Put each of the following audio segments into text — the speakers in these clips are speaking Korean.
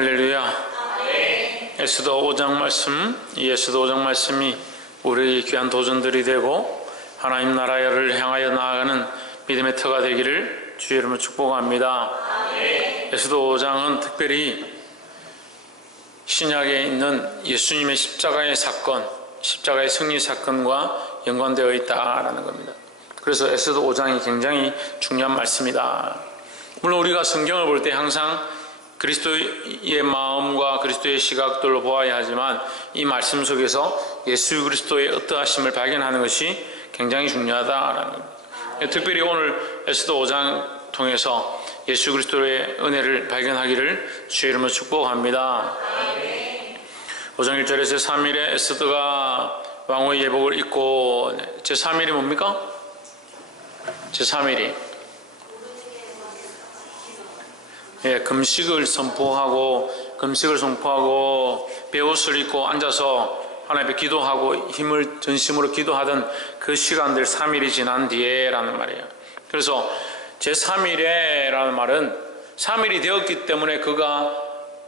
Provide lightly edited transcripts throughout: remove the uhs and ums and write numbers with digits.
할렐루야. 에스더 5장 말씀, 이 에스더 5장 말씀이 우리의 귀한 도전들이 되고 하나님 나라를 향하여 나아가는 믿음의 터가 되기를 주의 이름으로 축복합니다. 에스더 5장은 특별히 신약에 있는 예수님의 십자가의 사건, 십자가의 승리 사건과 연관되어 있다라는 겁니다. 그래서 에스더 5장이 굉장히 중요한 말씀이다. 물론 우리가 성경을 볼 때 항상 그리스도의 마음과 그리스도의 시각들로 보아야 하지만 이 말씀 속에서 예수 그리스도의 어떠하심을 발견하는 것이 굉장히 중요하다라는 겁니다. 특별히 오늘 에스더 5장 통해서 예수 그리스도의 은혜를 발견하기를 주의 이름으로 축복합니다. 5장 1절에서 제3일에 에스더가 왕후의 예복을 입고, 제3일이 뭡니까? 제3일이 금식을 선포하고 베옷을 입고 앉아서 하나님 앞에 기도하고 힘을 전심으로 기도하던 그 시간들 3일이 지난 뒤에라는 말이에요. 그래서 제3일에 라는 말은 3일이 되었기 때문에 그가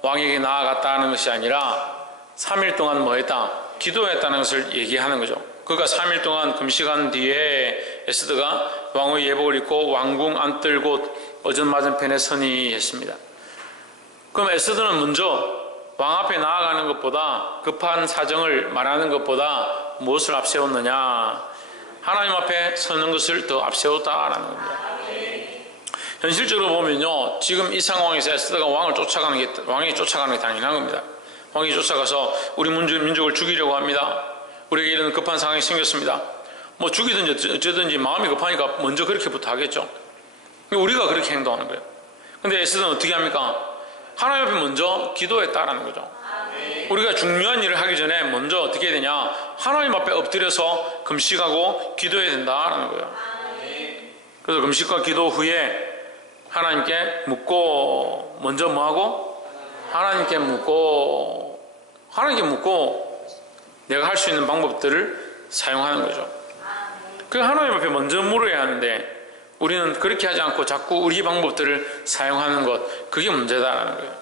왕에게 나아갔다는 것이 아니라 3일 동안 뭐 했다? 기도했다는 것을 얘기하는 거죠. 그가 3일 동안 금식한 뒤에 에스더가 왕의 예복을 입고 왕궁 안뜰곳 어전 맞은편에 서니 했습니다. 그럼 에스더는 먼저 왕 앞에 나아가는 것보다, 급한 사정을 말하는 것보다 무엇을 앞세웠느냐? 하나님 앞에 서는 것을 더 앞세웠다라는 겁니다. 현실적으로 보면요, 지금 이 상황에서 에스더가 왕이 쫓아가는 게 당연한 겁니다. 왕이 쫓아가서 우리 민족을 죽이려고 합니다. 우리에게 이런 급한 상황이 생겼습니다. 뭐 죽이든지 어쩌든지 마음이 급하니까 먼저 그렇게부터 하겠죠. 우리가 그렇게 행동하는 거예요. 근데 에스더는 어떻게 합니까? 하나님 앞에 먼저 기도했다라는 거죠. 우리가 중요한 일을 하기 전에 먼저 어떻게 해야 되냐? 하나님 앞에 엎드려서 금식하고 기도해야 된다라는 거예요. 그래서 금식과 기도 후에 하나님께 묻고, 먼저 뭐하고? 하나님께 묻고 내가 할 수 있는 방법들을 사용하는 거죠. 그 하나님 앞에 먼저 물어야 하는데 우리는 그렇게 하지 않고 자꾸 우리 방법들을 사용하는 것, 그게 문제다라는 거예요.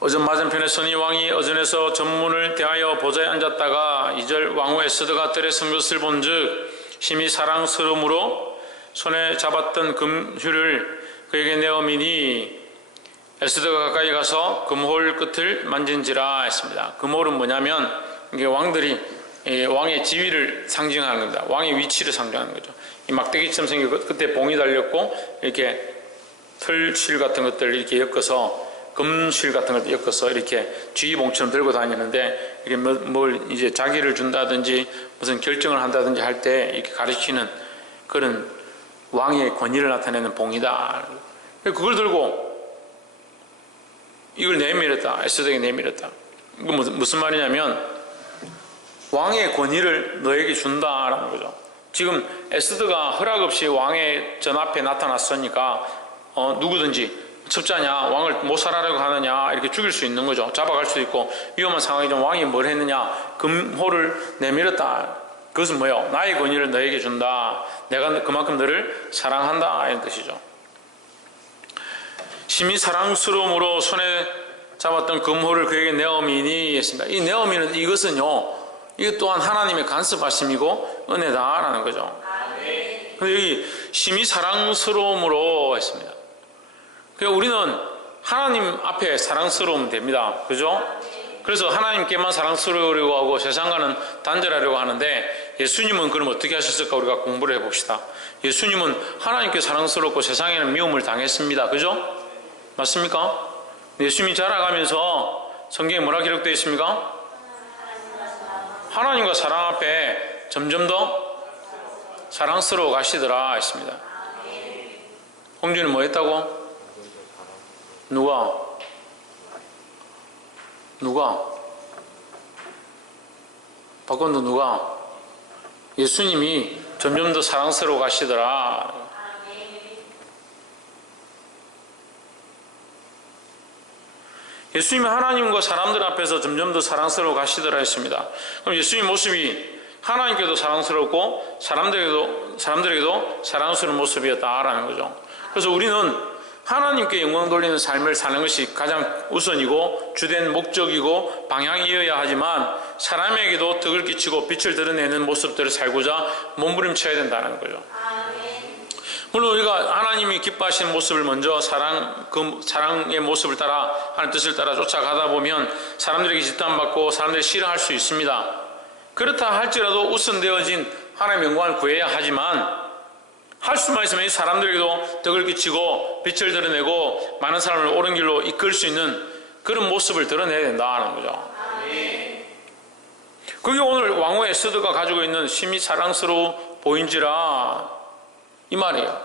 어전 맞은편에 서니 왕이 어전에서 전문을 대하여 보좌에 앉았다가 2절 왕후 에스더가 뜰에 선 것을 본즉 심히 사랑스러움으로 손에 잡았던 금휴를 그에게 내어미니 에스더가 가까이 가서 금홀 끝을 만진지라 했습니다. 금홀은 뭐냐면 이게 왕의 지위를 상징하는 겁니다. 왕의 위치를 상징하는 거죠. 이 막대기처럼 생긴 끝에 봉이 달렸고 이렇게 털실 같은 것들을 이렇게 엮어서, 금실 같은 것들 엮어서 이렇게 쥐봉처럼 들고 다니는데, 이게 뭘 이제 자기를 준다든지 무슨 결정을 한다든지 할 때 이렇게 가르치는 그런 왕의 권위를 나타내는 봉이다. 그걸 들고 이걸 내밀었다. 에스더에게 내밀었다. 이거 무슨 말이냐면 왕의 권위를 너에게 준다라는 거죠. 지금 에스더가 허락 없이 왕의 전 앞에 나타났으니까 누구든지 첩자냐, 왕을 모살하려고 하느냐 이렇게 죽일 수 있는 거죠. 잡아갈 수도 있고 위험한 상황이지만 왕이 뭘 했느냐? 금호를 내밀었다. 그것은 뭐예요? 나의 권위를 너에게 준다. 내가 그만큼 너를 사랑한다 이런 뜻이죠. 심히 사랑스러움으로 손에 잡았던 금호를 그에게 내어미니 했습니다. 이 내어미는 이것은요, 이것 또한 하나님의 간섭하심이고 은혜다라는 거죠. 근데 여기 심히 사랑스러움으로 했습니다. 그러니까 우리는 하나님 앞에 사랑스러우면 됩니다. 그죠? 그래서 하나님께만 사랑스러우려고 하고 세상과는 단절하려고 하는데, 예수님은 그럼 어떻게 하셨을까? 우리가 공부를 해봅시다. 예수님은 하나님께 사랑스럽고 세상에는 미움을 당했습니다. 그죠? 맞습니까? 예수님이 자라가면서 성경에 뭐라 기록되어 있습니까? 하나님과 사랑 앞에 점점 더 사랑스러워 가시더라 했습니다. 홍준이 뭐 했다고? 누가? 박건도 누가? 예수님이 점점 더 사랑스러워 가시더라. 예수님이 하나님과 사람들 앞에서 점점 더 사랑스러워 가시더라 했습니다. 그럼 예수님 모습이 하나님께도 사랑스럽고 사람들에게도 사랑스러운 모습이었다라는 거죠. 그래서 우리는 하나님께 영광 돌리는 삶을 사는 것이 가장 우선이고 주된 목적이고 방향이어야 하지만 사람에게도 덕을 끼치고 빛을 드러내는 모습들을 살고자 몸부림쳐야 된다는 거죠. 물론 우리가 하나님이 기뻐하시는 모습을 먼저 사랑의 모습을 따라 하나님 뜻을 따라 쫓아가다 보면 사람들에게 지탄받고 사람들이 싫어할 수 있습니다. 그렇다 할지라도 우선되어진 하나님의 영광을 구해야 하지만 할 수만 있으면 사람들에게도 덕을 끼치고 빛을 드러내고 많은 사람을 옳은 길로 이끌 수 있는 그런 모습을 드러내야 된다는 거죠. 그게 오늘 왕후 에스더가 가지고 있는 심히 사랑스러워 보인지라 이 말이에요.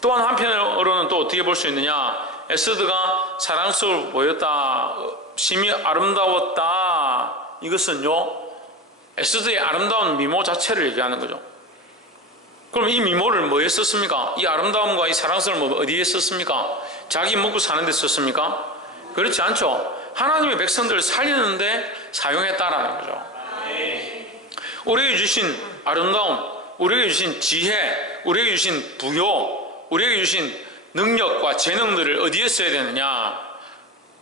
또한 한편으로는 또 어떻게 볼 수 있느냐, 에스더가 사랑스러워 보였다, 심히 아름다웠다, 이것은요 에스더의 아름다운 미모 자체를 얘기하는 거죠. 그럼 이 미모를 뭐에 썼습니까? 이 아름다움과 이 사랑스러움을 어디에 썼습니까? 자기 먹고 사는 데 썼습니까? 그렇지 않죠. 하나님의 백성들을 살리는데 사용했다라는 거죠. 우리에게 주신 아름다움, 우리에게 주신 지혜, 우리에게 주신 부요, 우리에게 주신 능력과 재능들을 어디에 써야 되느냐?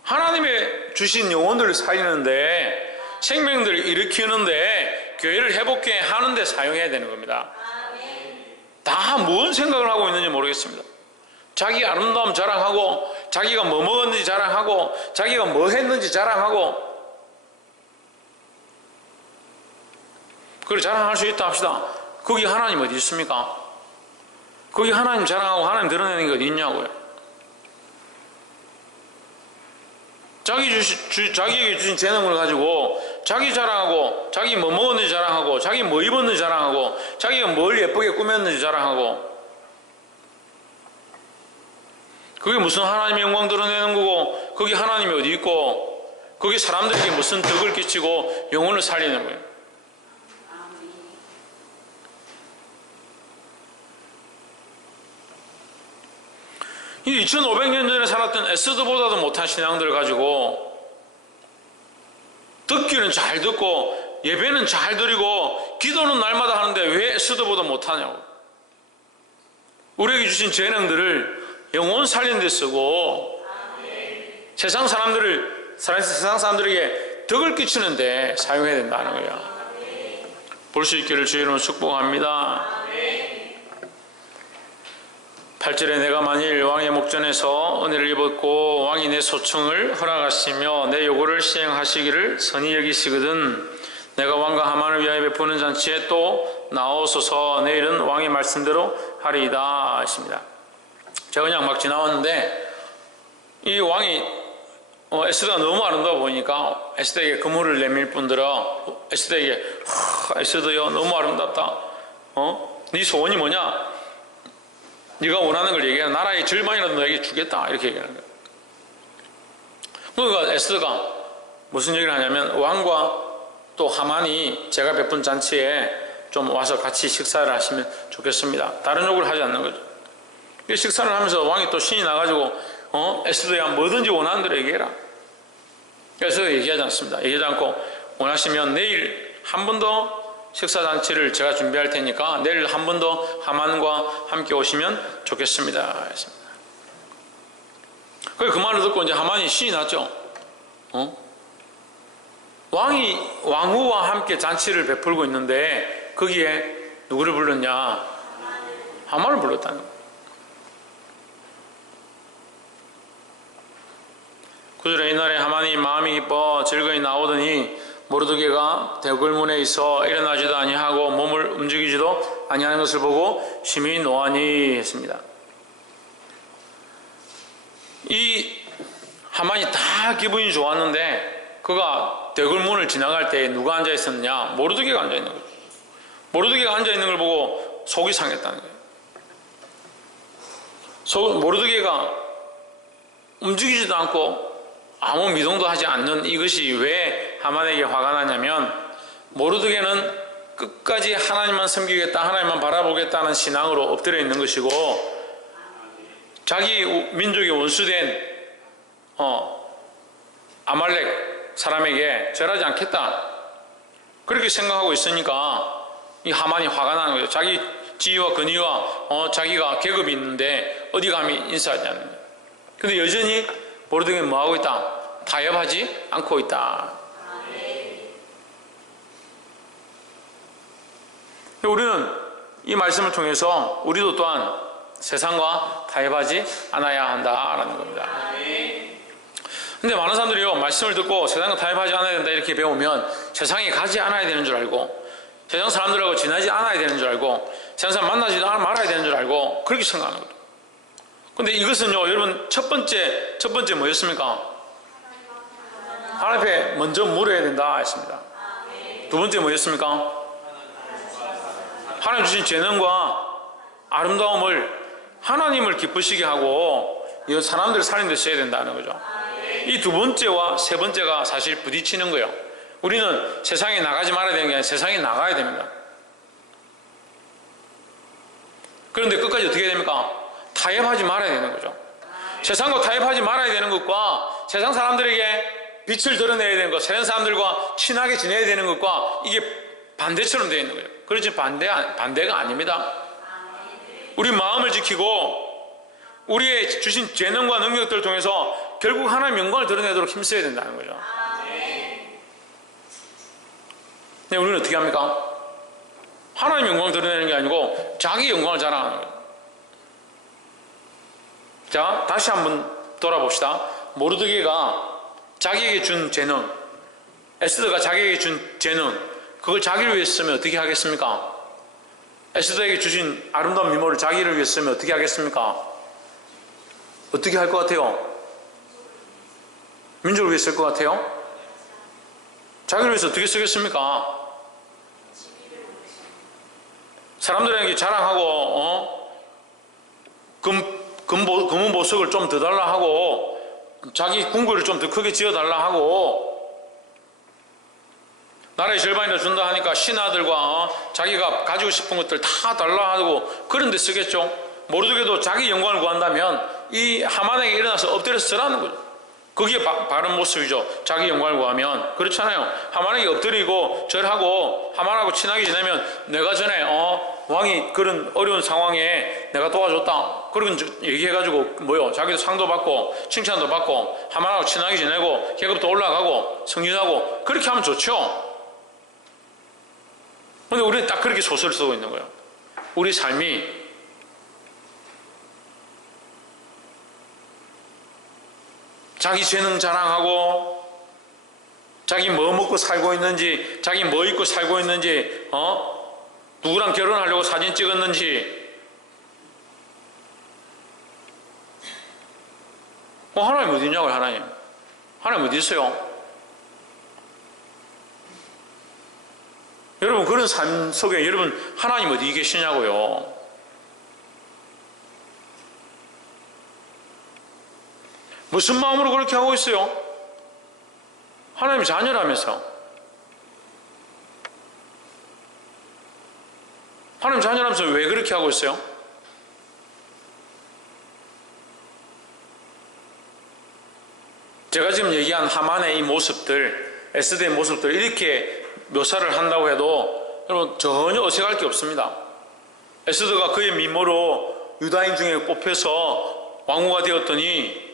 하나님의 주신 영혼들을 살리는데, 생명들을 일으키는데, 교회를 회복해 하는데 사용해야 되는 겁니다. 다 무슨 생각을 하고 있는지 모르겠습니다. 자기 아름다움 자랑하고, 자기가 뭐 먹었는지 자랑하고, 자기가 뭐 했는지 자랑하고, 그걸 자랑할 수 있다 합시다. 거기 하나님 어디 있습니까? 거기 하나님 자랑하고 하나님 드러내는 게 어디 있냐고요. 자기에게 주신 재능을 가지고 자기 자랑하고, 자기 뭐 먹었는지 자랑하고, 자기 뭐 입었는지 자랑하고, 자기가 뭘 예쁘게 꾸몄는지 자랑하고, 그게 무슨 하나님의 영광 드러내는 거고, 거기 하나님이 어디 있고, 거기 사람들에게 무슨 덕을 끼치고 영혼을 살리는 거예요. 이 2500년 전에 살았던 에스더보다도 못한 신앙들을 가지고 듣기는 잘 듣고 예배는 잘 드리고 기도는 날마다 하는데 왜 에스더보다 못하냐고. 우리에게 주신 재능들을 영혼 살리는 데 쓰고 세상 사람들에게 덕을 끼치는데 사용해야 된다는 거예요. 볼 수 있기를 주의 이름으로 축복합니다. 8절에 내가 만일 왕의 목전에서 은혜를 입었고 왕이 내 소청을 허락하시며 내 요구를 시행하시기를 선히 여기시거든 내가 왕과 하만을 위하여 베푸는 잔치에 또 나오소서. 내일은 왕의 말씀대로 하리이다 하십니다. 제가 그냥 막 지나왔는데 이 왕이 에스더가 너무 아름다워 보이니까 에스더에게 금호를 내밀 뿐더러 에스더에게 에스더여 너무 아름답다. 네 소원이 뭐냐? 네가 원하는 걸 얘기해. 나라의 절반이라도 너에게 주겠다. 이렇게 얘기하는 거예요. 그러니까 에스더가 무슨 얘기를 하냐면 왕과 또 하만이 제가 베푼 잔치에 좀 와서 같이 식사를 하시면 좋겠습니다. 다른 요구를 하지 않는 거죠. 식사를 하면서 왕이 또 신이 나가지고 에스더야 뭐든지 원하는 대로 얘기해라. 그래서 얘기하지 않습니다. 얘기하지 않고 원하시면 내일 한 번 더 식사 잔치를 제가 준비할 테니까 내일 한 번 더 하만과 함께 오시면 좋겠습니다. 했습니다. 그 말을 듣고 이제 하만이 신이 났죠. 왕후와 함께 잔치를 베풀고 있는데 거기에 누구를 불렀냐? 하만을 불렀다는 거예요. 9절에 이날에 하만이 마음이 기뻐 즐거이 나오더니 모르드게가 대궐문에 있어 일어나지도 아니하고 몸을 움직이지도 아니하는 것을 보고 심히 노하니 했습니다. 이 하만이 다 기분이 좋았는데 그가 대궐문을 지나갈 때 누가 앉아 있었느냐? 모르드게가 앉아 있는 거죠. 모르드게가 앉아 있는 걸 보고 속이 상했다는 거예요. 모르드게가 움직이지도 않고 아무 미동도 하지 않는 이것이 왜 하만에게 화가 나냐면 모르드게는 끝까지 하나님만 섬기겠다, 하나님만 바라보겠다는 신앙으로 엎드려 있는 것이고 자기 민족의 원수된 아말렉 사람에게 절하지 않겠다 그렇게 생각하고 있으니까 이 하만이 화가 나는 거예요. 지위와 권위와 자기가 계급이 있는데 어디 감히 인사하지 않느냐. 근데 여전히 모르드게는 뭐하고 있다? 타협하지 않고 있다. 우리는 이 말씀을 통해서 우리도 또한 세상과 타협하지 않아야 한다라는 겁니다. 근데 많은 사람들이요, 말씀을 듣고 세상과 타협하지 않아야 된다 이렇게 배우면 세상에 가지 않아야 되는 줄 알고, 세상 사람들하고 지나지 않아야 되는 줄 알고, 세상 사람 만나지 말아야 되는 줄 알고 그렇게 생각하는 거죠. 근데 이것은요, 여러분 첫 번째 뭐였습니까? 하나님 앞에 먼저 물어야 된다 했습니다. 두 번째 뭐였습니까? 하나님 주신 재능과 아름다움을 하나님을 기쁘시게 하고 이 사람들을 살리는 데 써야 된다는 거죠. 이 두 번째와 세 번째가 사실 부딪히는 거예요. 우리는 세상에 나가지 말아야 되는 게 아니라 세상에 나가야 됩니다. 그런데 끝까지 어떻게 해야 됩니까? 타협하지 말아야 되는 거죠. 세상과 타협하지 말아야 되는 것과 세상 사람들에게 빛을 드러내야 되는 것, 세상 사람들과 친하게 지내야 되는 것과 이게 반대처럼 되어 있는 거예요. 그렇지 반대가 아닙니다. 우리 마음을 지키고 우리의 주신 재능과 능력들을 통해서 결국 하나님의 영광을 드러내도록 힘써야 된다는 거죠. 근데 우리는 어떻게 합니까? 하나님의 영광을 드러내는 게 아니고 자기 영광을 자랑하는 거예요. 자, 다시 한번 돌아봅시다. 모르드게가 자기에게 준 재능, 에스더가 자기에게 준 재능, 그걸 자기를 위해 쓰면 어떻게 하겠습니까? 에스더에게 주신 아름다운 미모를 자기를 위해 쓰면 어떻게 하겠습니까? 어떻게 할 것 같아요? 민족을 위해 쓸 것 같아요? 자기를 위해서 어떻게 쓰겠습니까? 사람들에게 자랑하고 금은 보석을 좀 더 달라 하고 자기 궁궐을 좀 더 크게 지어달라 하고 나라의 절반이나 준다 하니까 신하들과 자기가 가지고 싶은 것들 다 달라 하고 그런 데 쓰겠죠. 모르드게도 자기 영광을 구한다면 이 하만에게 일어나서 엎드려서 절하는 거죠. 그게 바른 모습이죠. 자기 영광을 구하면. 그렇잖아요. 하만에게 엎드리고 절하고 하만하고 친하게 지내면 내가 전에 왕이 그런 어려운 상황에 내가 도와줬다. 그런 얘기해가지고 뭐요? 자기도 상도 받고 칭찬도 받고 하만하고 친하게 지내고 계급도 올라가고 성진하고 그렇게 하면 좋죠. 근데 우리는 딱 그렇게 소설을 쓰고 있는 거예요. 우리 삶이 자기 재능 자랑하고 자기 뭐 먹고 살고 있는지 자기 뭐 입고 살고 있는지 누구랑 결혼하려고 사진 찍었는지 하나님 어디 있냐고요. 하나님 어디 있어요? 여러분 그런 삶 속에 여러분 하나님 어디 계시냐고요. 무슨 마음으로 그렇게 하고 있어요? 하나님 자녀라면서. 하나님 자녀라면서 왜 그렇게 하고 있어요? 제가 지금 얘기한 하만의 이 모습들, 에스더의 모습들 이렇게 묘사를 한다고 해도 여러분 전혀 어색할 게 없습니다. 에스더가 그의 미모로 유다인 중에 뽑혀서 왕후가 되었더니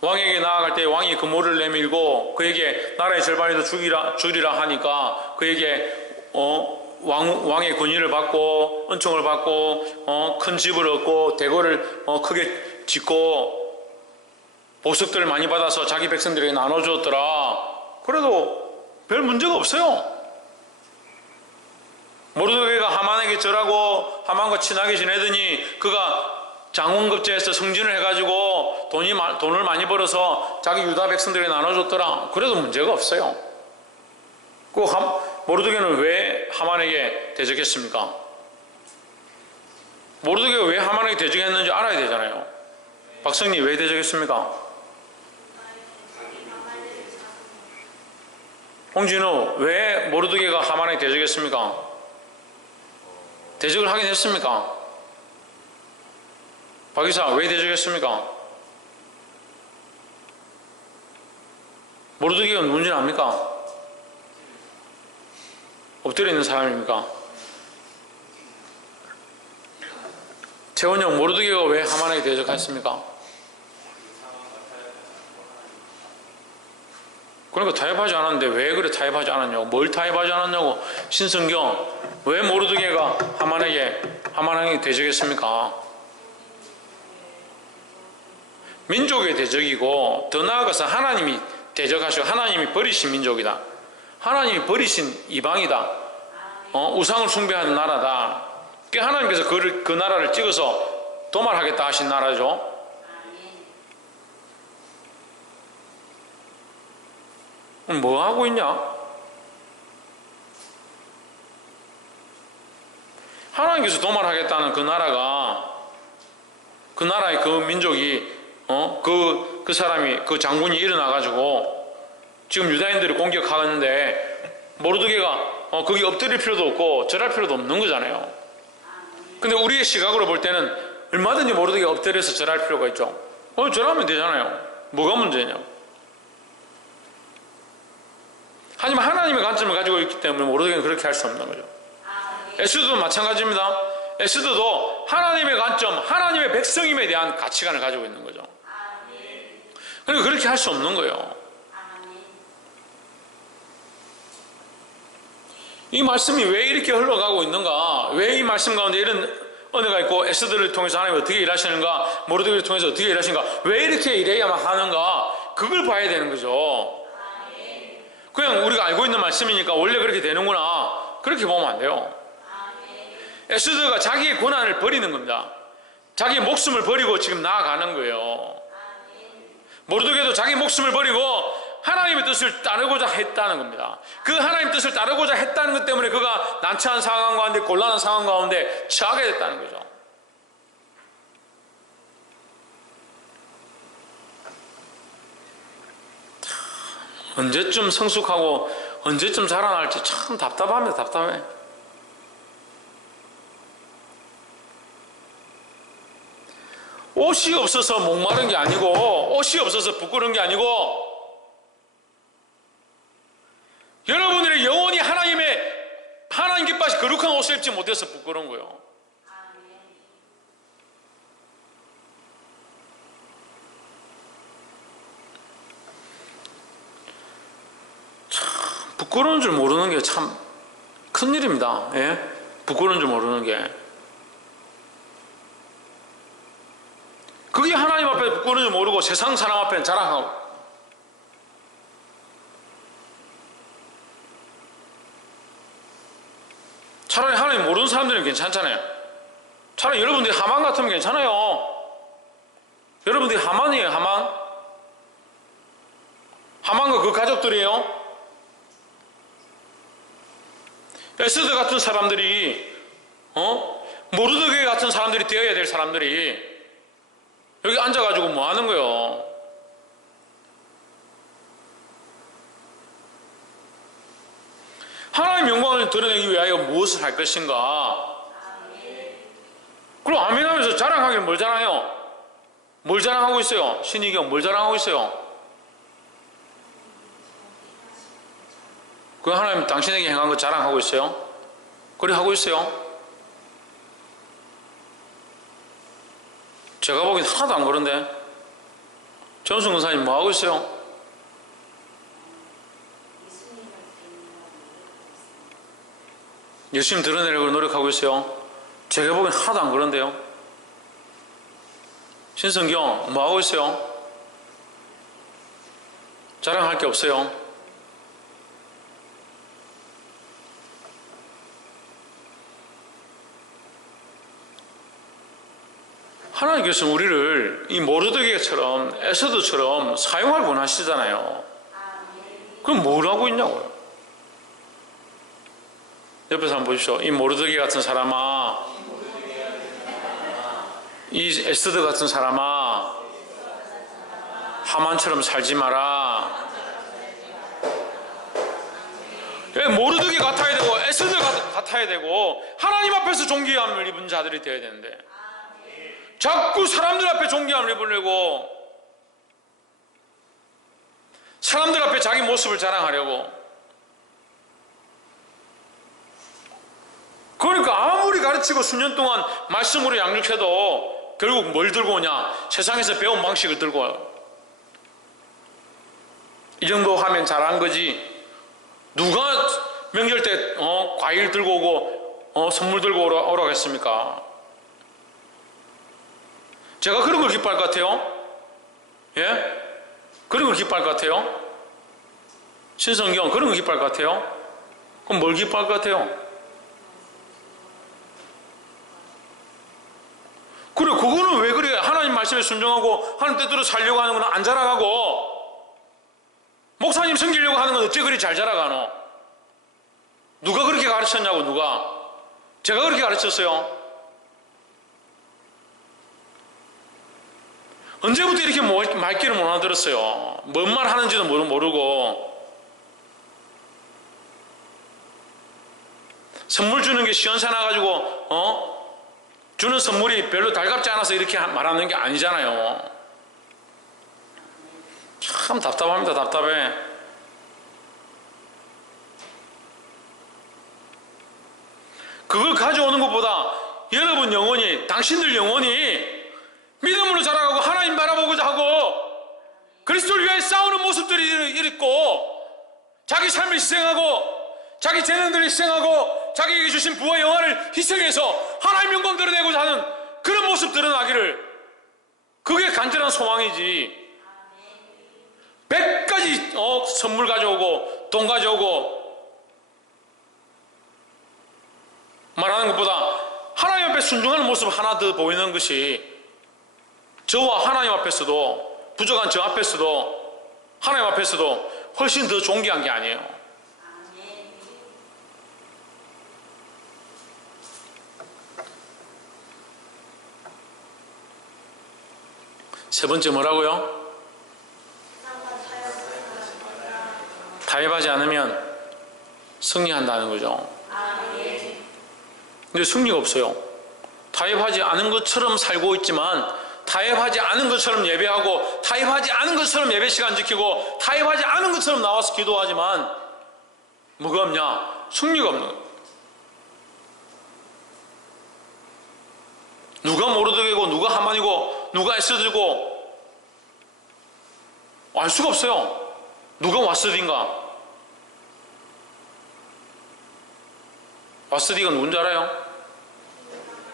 왕에게 나아갈 때 왕이 금오를 내밀고 그에게 나라의 절반이도 주리라 하니까 그에게 왕의 권위를 받고 은총을 받고 큰 집을 얻고 대궐을 크게 짓고 보석들을 많이 받아서 자기 백성들에게 나눠주었더라. 그래도 별 문제가 없어요. 모르드게가 하만에게 절하고 하만과 친하게 지내더니 그가 장원급제해서 승진을 해가지고 돈을 많이 벌어서 자기 유다 백성들에게 나눠줬더라. 그래도 문제가 없어요. 그 모르드게는 왜 하만에게 대적했습니까? 모르드게가 왜 하만에게 대적했는지 알아야 되잖아요. 박성님 왜 대적했습니까? 홍진우 왜 모르드게가 하만에게 대적했습니까? 대적을 하긴 했습니까? 박이사 왜 대적했습니까? 모르드게가 누군지 압니까? 엎드려 있는 사람입니까? 세원형 모르드게가 왜 하만에게 대적했습니까? 그러니까 타협하지 않았는데 왜 그래 타협하지 않았냐고, 뭘 타협하지 않았냐고. 신성경 왜 모르드게가 하만에게 대적했습니까? 민족의 대적이고 더 나아가서 하나님이 대적하시고 하나님이 버리신 민족이다. 하나님이 버리신 이방이다. 우상을 숭배하는 나라다. 하나님께서 그 나라를 찍어서 도말하겠다 하신 나라죠. 뭐 하고 있냐? 하나님께서 도말하겠다는 그 나라가, 그 나라의 그 민족이, 그 사람이, 그 장군이 일어나가지고 지금 유다인들을 공격하는데 모르드게가 거기 엎드릴 필요도 없고 절할 필요도 없는 거잖아요. 근데 우리의 시각으로 볼 때는 얼마든지 모르드게가 엎드려서 절할 필요가 있죠. 절하면 되잖아요. 뭐가 문제냐? 하지만 하나님의 관점을 가지고 있기 때문에 모르드게는 그렇게 할 수 없는 거죠. 에스더도 마찬가지입니다. 에스더도 하나님의 관점, 하나님의 백성임에 대한 가치관을 가지고 있는 거죠. 그러니까 그렇게 할 수 없는 거예요. 이 말씀이 왜 이렇게 흘러가고 있는가? 왜 이 말씀 가운데 이런 은혜가 있고 에스더를 통해서 하나님이 어떻게 일하시는가? 모르드게를 통해서 어떻게 일하시는가? 왜 이렇게 일해야만 하는가? 그걸 봐야 되는 거죠. 그냥 우리가 알고 있는 말씀이니까 원래 그렇게 되는구나, 그렇게 보면 안 돼요. 에스더가 자기의 권한을 버리는 겁니다. 자기의 목숨을 버리고 지금 나아가는 거예요. 모르드게도 자기 목숨을 버리고 하나님의 뜻을 따르고자 했다는 겁니다. 그 하나님의 뜻을 따르고자 했다는 것 때문에 그가 난처한 상황 가운데, 곤란한 상황 가운데 처하게 됐다는 거죠. 언제쯤 성숙하고 언제쯤 자라날지 참 답답합니다. 답답해. 옷이 없어서 목마른 게 아니고, 옷이 없어서 부끄러운 게 아니고, 여러분들의 영혼이 하나님 깃발이 거룩한 옷을 입지 못해서 부끄러운 거예요. 참 부끄러운 줄 모르는 게 참 큰일입니다. 예? 부끄러운 줄 모르는 게. 그게 하나님 앞에 부끄러운 줄 모르고 세상 사람 앞에는 자랑하고. 차라리 하나님 모르는 사람들은 괜찮잖아요. 차라리 여러분들이 하만 같으면 괜찮아요. 여러분들이 하만이에요. 하만과 그 가족들이에요. 에스더 같은 사람들이, 모르드게 같은 사람들이 되어야 될 사람들이 여기 앉아가지고 뭐 하는 거예요? 하나님 영광을 드러내기 위하여 무엇을 할 것인가? 그럼 아멘 하면서 자랑하기는 뭘 자랑해요? 뭘 자랑하고 있어요? 신이경 뭘 자랑하고 있어요? 그 하나님 당신에게 행한 거 자랑하고 있어요? 그래 하고 있어요? 제가 보기엔 하나도 안 그런데. 전승 권사님 뭐 하고 있어요? 열심히 드러내려고 노력하고 있어요? 제가 보기엔 하나도 안 그런데요. 신성경 뭐 하고 있어요? 자랑할 게 없어요. 하나님께서 우리를 이 모르드게처럼 에스더처럼 사용할 원하시잖아요. 그럼 뭘 하고 있냐고요? 옆에서 한번 보십시오. 이 모르드게 같은 사람아, 이 에스더 같은 사람아, 하만처럼 살지 마라. 모르드게 같아야 되고 에스더 같아야 되고 하나님 앞에서 존귀함을 입은 자들이 되어야 되는데 자꾸 사람들 앞에 존귀함을 입으려고, 사람들 앞에 자기 모습을 자랑하려고, 그러니까 아무리 가르치고 수년 동안 말씀으로 양육해도 결국 뭘 들고 오냐? 세상에서 배운 방식을 들고 와요. 이 정도 하면 잘한 거지. 누가 명절 때 과일 들고 오고 선물 들고 오라고 했습니까? 제가 그런 걸 기뻐할 것 같아요? 예? 그런 걸 기뻐할 것 같아요? 신성경 그런 걸 기뻐할 것 같아요? 그럼 뭘 기뻐할 것 같아요? 그래, 그거는 왜 그래? 하나님 말씀에 순종하고 하나님 뜻대로 살려고 하는 건 안 자라가고, 목사님 섬기려고 하는 건 어째 그리 잘 자라가노? 누가 그렇게 가르쳤냐고, 누가? 제가 그렇게 가르쳤어요? 언제부터 이렇게 말귀를 못 알아들었어요? 뭔 말 하는지도 모르고. 선물 주는 게 시원찮아가지고 주는 선물이 별로 달갑지 않아서 이렇게 말하는 게 아니잖아요. 참 답답합니다. 답답해. 그걸 가져오는 것보다 여러분 영혼이, 당신들 영혼이 믿음으로 자라가고 하나님 바라보고자 하고 그리스도를 위해 싸우는 모습들이 있고, 자기 삶을 희생하고 자기 재능들을 희생하고 자기에게 주신 부와 영화를 희생해서 하나님 영광 드러내고자 하는 그런 모습 드러나기를, 그게 간절한 소망이지. 100가지 선물 가져오고 돈 가져오고 말하는 것보다 하나님 앞에 순종하는 모습 하나 더 보이는 것이, 저와 하나님 앞에서도, 부족한 저 앞에서도, 하나님 앞에서도 훨씬 더 존귀한 게 아니에요. 세 번째 뭐라고요? 타협하지 않으면 승리한다는 거죠. 근데 승리가 없어요. 타협하지 않은 것처럼 살고 있지만, 타협하지 않은 것처럼 예배하고, 타협하지 않은 것처럼 예배 시간 지키고, 타협하지 않은 것처럼 나와서 기도하지만 뭐가 없냐? 승리가 없는 거예요. 누가 모르드게고 누가 하만이고 누가 에스더고 알 수가 없어요. 누가 와스디인가? 와스디가 누군지 알아요?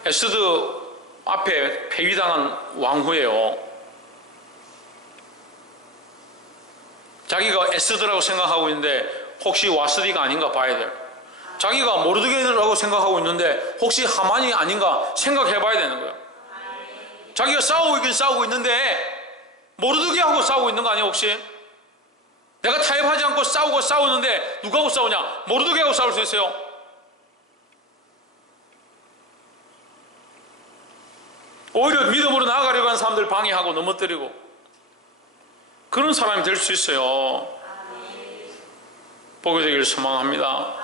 에스더 앞에 폐위당한 왕후예요. 자기가 에스더라고 생각하고 있는데 혹시 와스디가 아닌가 봐야 돼요. 자기가 모르드게라고 생각하고 있는데 혹시 하만이 아닌가 생각해 봐야 되는 거예요. 자기가 싸우고 있는데 모르드게하고 싸우고 있는 거 아니에요? 혹시? 내가 타협하지 않고 싸우는데 누구하고 싸우냐? 모르드게하고 싸울 수 있어요. 오히려 믿음으로 나아가려고 하는 사람들 방해하고 넘어뜨리고, 그런 사람이 될 수 있어요. 보게 되기를 소망합니다.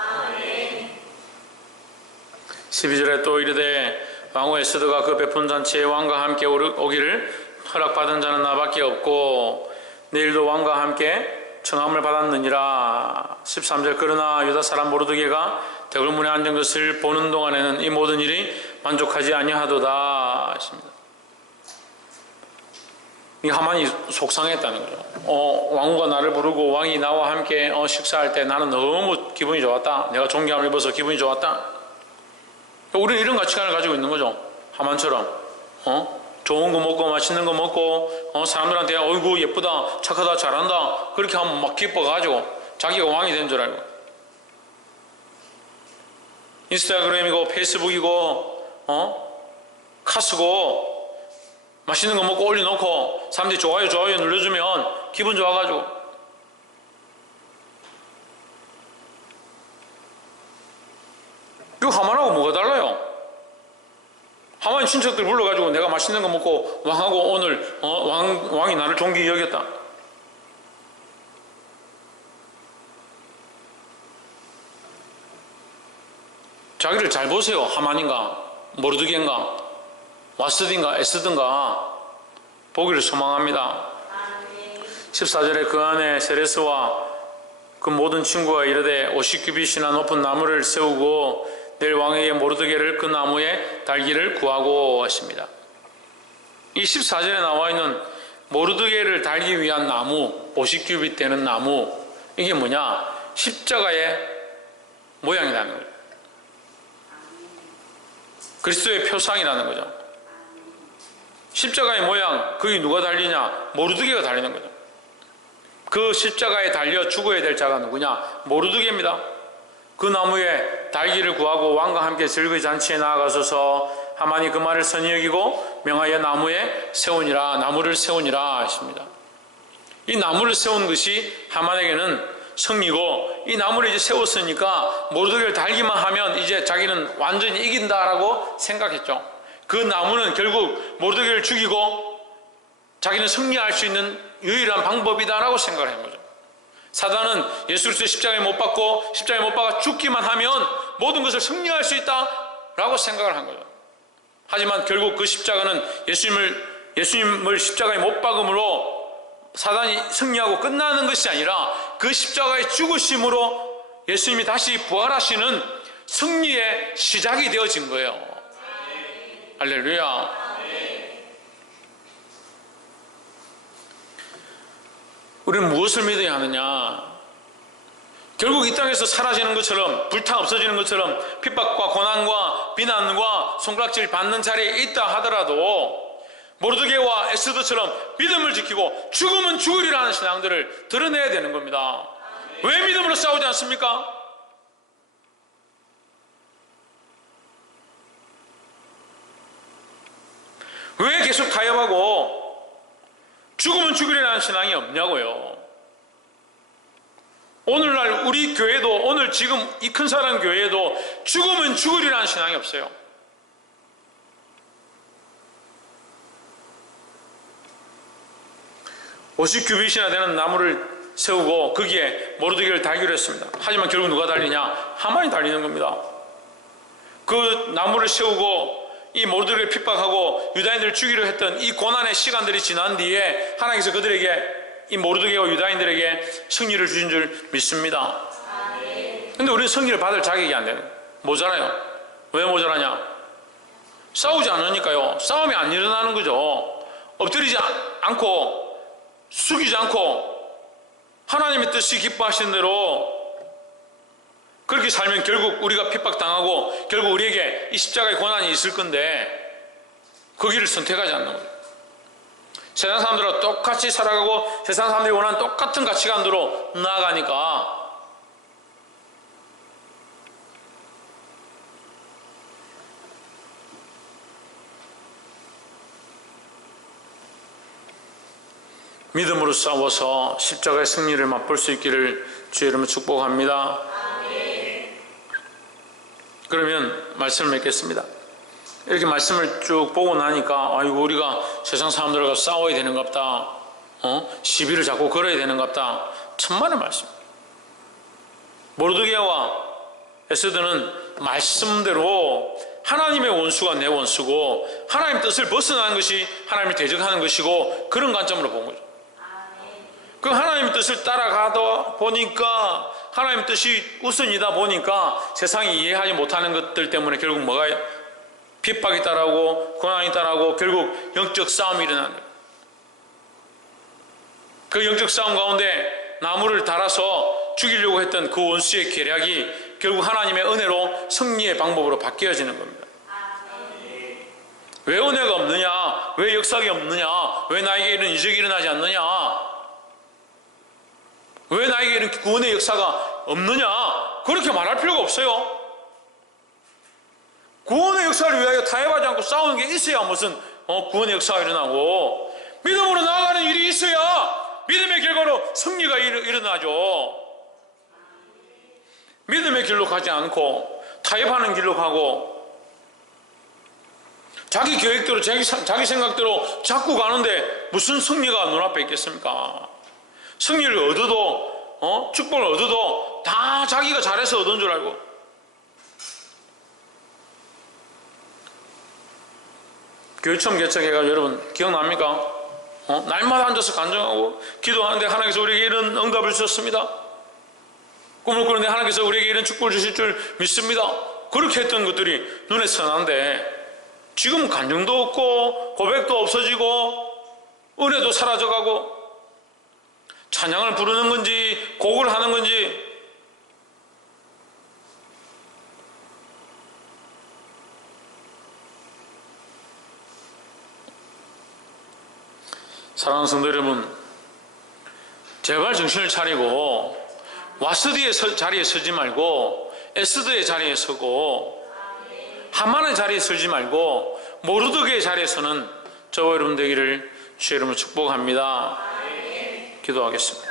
12절에 또 이르되 왕후 에스더가 그 베푼 잔치에 왕과 함께 오기를 허락받은 자는 나밖에 없고 내일도 왕과 함께 청함을 받았느니라. 13절 그러나 유다 사람 모르드게가 대궐문에 앉은 것을 보는 동안에는 이 모든 일이 만족하지 아니하도다 하십니다. 이 하만이 속상했다는 거죠. 왕후가 나를 부르고 왕이 나와 함께 식사할 때 나는 너무 기분이 좋았다. 내가 존경함을 입어서 기분이 좋았다. 우리는 이런 가치관을 가지고 있는 거죠. 하만처럼 좋은 거 먹고 맛있는 거 먹고 사람들한테 어이구 예쁘다 착하다 잘한다 그렇게 하면 막 기뻐가지고 자기가 왕이 된 줄 알고, 인스타그램이고 페이스북이고 카스고 맛있는 거 먹고 올려놓고 사람들이 좋아요 눌러주면 기분 좋아가지고, 이거 하만하고 뭐가 달라요? 하만이 친척들 불러가지고 내가 맛있는 거 먹고 왕하고 오늘 왕이 나를 존귀히 여겼다. 자기를 잘 보세요. 하만인가 모르드게인가 와스딘가 에스든가 보기를 소망합니다. 14절에 그 안에 세레스와 그 모든 친구가 이르되 50규빗이나 높은 나무를 세우고 내일 왕에게 모르드게를 그 나무에 달기를 구하고 하십니다. 이 14절에 나와 있는 모르드게를 달기 위한 나무, 50규빗 되는 나무, 이게 뭐냐? 십자가의 모양이라는 거예요. 그리스도의 표상이라는 거죠. 십자가의 모양, 거기 누가 달리냐? 모르드게가 달리는 거죠. 그 십자가에 달려 죽어야 될 자가 누구냐? 모르드게입니다. 그 나무에 달기를 구하고 왕과 함께 즐거이 잔치에 나아가소서. 하만이 그 말을 선히 여기고 명하여 나무에 세우니라, 나무를 세우니라 하십니다. 이 나무를 세운 것이 하만에게는 승리고, 이 나무를 이제 세웠으니까 모르드게를 달기만 하면 이제 자기는 완전히 이긴다라고 생각했죠. 그 나무는 결국 모르드게를 죽이고 자기는 승리할 수 있는 유일한 방법이다라고 생각을 한 거죠. 사단은 예수 그리스도의 십자가에 못 박고 십자가에 못 박아 죽기만 하면 모든 것을 승리할 수 있다라고 생각을 한 거죠. 하지만 결국 그 십자가는 예수님을 십자가에 못 박음으로 사단이 승리하고 끝나는 것이 아니라 그 십자가의 죽으심으로 예수님이 다시 부활하시는 승리의 시작이 되어진 거예요. 할렐루야. 우리는 무엇을 믿어야 하느냐? 결국 이 땅에서 사라지는 것처럼, 불타 없어지는 것처럼 핍박과 고난과 비난과 손가락질 받는 자리에 있다 하더라도 모르드게와 에스더처럼 믿음을 지키고 죽으면 죽으리라는 신앙들을 드러내야 되는 겁니다. 왜 믿음으로 싸우지 않습니까? 왜 계속 타협하고 죽으면 죽으리라는 신앙이 없냐고요. 오늘날 우리 교회도, 오늘 지금 이 큰 사랑 교회에도 죽으면 죽으리라는 신앙이 없어요. 오십 규빗이나 되는 나무를 세우고 거기에 모르드게를 달기로 했습니다. 하지만 결국 누가 달리냐? 하만이 달리는 겁니다. 그 나무를 세우고 이 모르드게를 핍박하고 유다인들을 죽이려 했던 이 고난의 시간들이 지난 뒤에 하나님께서 그들에게, 이 모르드게와 유다인들에게 승리를 주신 줄 믿습니다. 근데 우리는 승리를 받을 자격이 안 되는, 모자라요. 왜 모자라냐? 싸우지 않으니까요. 싸움이 안 일어나는 거죠. 엎드리지 않고 숙이지 않고 하나님의 뜻이 기뻐하시는 대로 그렇게 살면 결국 우리가 핍박당하고 결국 우리에게 이 십자가의 고난이 있을 건데 그 길을 선택하지 않는 거예요. 세상 사람들과 똑같이 살아가고 세상 사람들이 원하는 똑같은 가치관으로 나아가니까 믿음으로 싸워서 십자가의 승리를 맛볼 수 있기를 주의 이름으로 축복합니다. 아멘. 그러면 말씀을 맺겠습니다. 이렇게 말씀을 쭉 보고 나니까 아이고 우리가 세상 사람들과 싸워야 되는갑다, 시비를 자꾸 걸어야 되는갑다, 천만의 말씀. 모르드게와 에스더는 말씀대로 하나님의 원수가 내 원수고 하나님 뜻을 벗어나는 것이 하나님을 대적하는 것이고 그런 관점으로 본 거죠. 그 하나님 뜻을 따라가다 보니까 하나님 뜻이 우선이다 보니까 세상이 이해하지 못하는 것들 때문에 결국 뭐가 핍박이 따라오고 고난이 따라오고 결국 영적 싸움이 일어나는 거예요. 그 영적 싸움 가운데 나무를 달아서 죽이려고 했던 그 원수의 계략이 결국 하나님의 은혜로 승리의 방법으로 바뀌어지는 겁니다. 왜 은혜가 없느냐? 왜 역사가 없느냐? 왜 나에게 이런 이적이 일어나지 않느냐? 왜 나에게 이런 구원의 역사가 없느냐? 그렇게 말할 필요가 없어요. 구원의 역사를 위하여 타협하지 않고 싸우는 게 있어야 무슨 구원의 역사가 일어나고 믿음으로 나아가는 일이 있어야 믿음의 결과로 승리가 일어나죠. 믿음의 길로 가지 않고 타협하는 길로 가고 자기 계획대로 자기 생각대로 자꾸 가는데 무슨 승리가 눈앞에 있겠습니까? 승리를 얻어도 축복을 얻어도 다 자기가 잘해서 얻은 줄 알고 교회 처음 개척해가지고 여러분 기억납니까? 날마다 앉아서 간증하고 기도하는데 하나님께서 우리에게 이런 응답을 주셨습니다. 꿈을 꾸는데 하나님께서 우리에게 이런 축복을 주실 줄 믿습니다. 그렇게 했던 것들이 눈에 선한데 지금 간증도 없고 고백도 없어지고 은혜도 사라져가고 찬양을 부르는 건지 곡을 하는 건지 사랑하는 성도 여러분, 제발 정신을 차리고 와스디의 자리에 서지 말고 에스더의 자리에 서고 하만의 자리에 서지 말고 모르드게의 자리에 서는 저와 여러분 되기를 주의 이름으로 축복합니다. 기도하겠습니다.